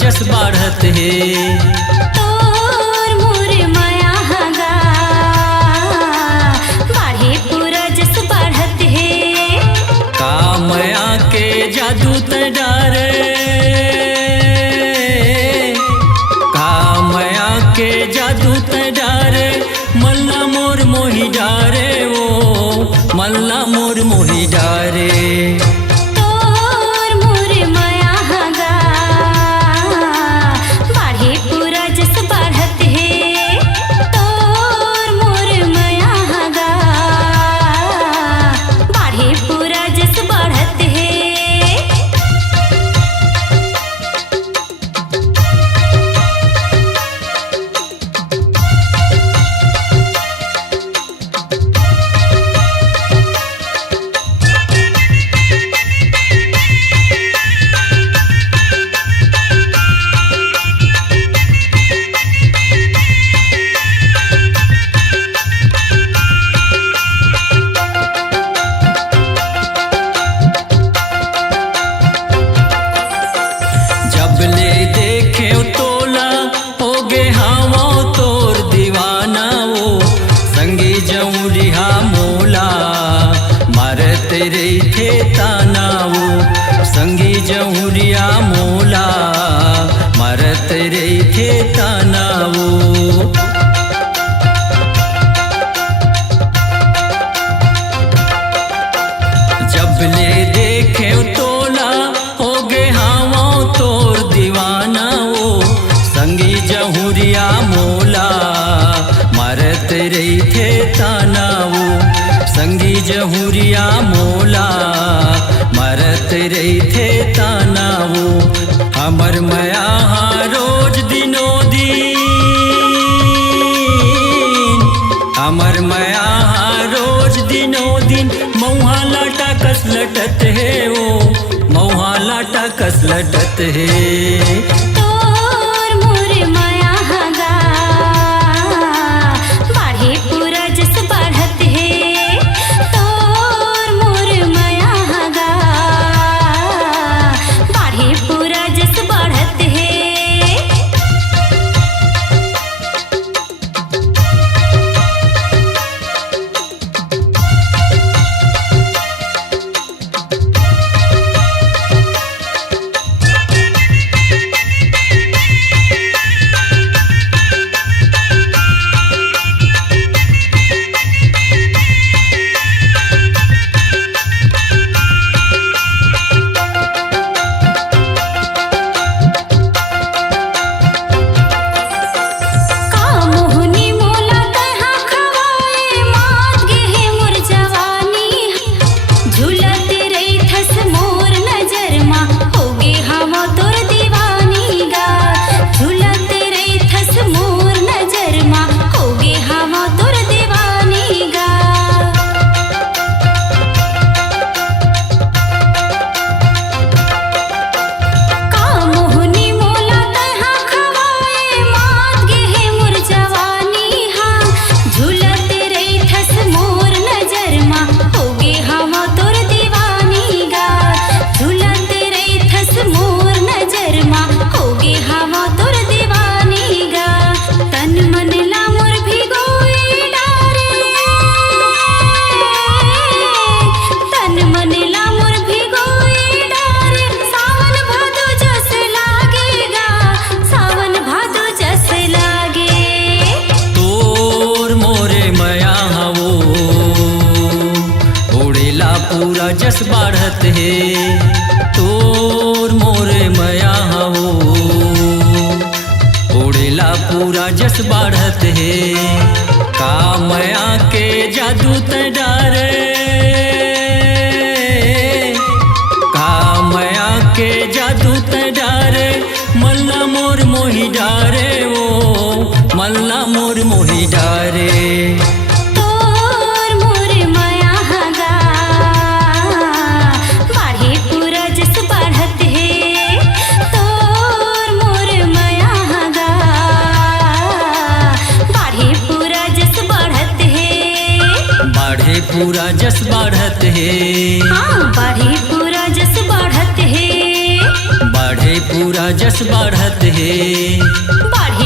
जस बाढ़त है। तोर मोर माया हगा बाढ़े पूरा जस बाढ़त है। का माया के जादू त डारे, का माया के जादू त डारे, मल्ला मोर मोही डारे वो, मल्ला मोर मोही डारे। तोर मोर माया हगा बाढ़े पूरा जस बाढ़त है। तोर मोर माया हगा बाढ़े पूरा जस बाढ़त है। तेरे थे तानावो संगी जहुरिया मोला, मरत रे थे तानावो। जब ले देखे तोला हो गे हावो तोर दीवाना वो, संगी जहुरिया मोला, मरत रे थे तानावो संगी जहुरिया मोला, मरत रही थे तानावो। हमर माया रोज दिनो दिन, हमर माया रोज दिनो दिन, मऊहा लाटा कस लटत है वो, मऊहा लाटा कस लटत है। तोर मोर माया हगा बाढ़े पूरा जस बाढ़त है। पूरा जस बाढ़त है, तोर मोरे माया हो उड़ेला पूरा जस बाढ़त है। का माया के जादू त डारे, का माया के जादू त डारे, मल्ला मोर मोही डारे वो, मल्ला मोर मोही डारे। पूरा जस बाढ़त है, हाँ बाढ़े पूरा जस बाढ़त है, बाढ़े पूरा जस बढ़त है। बढ़े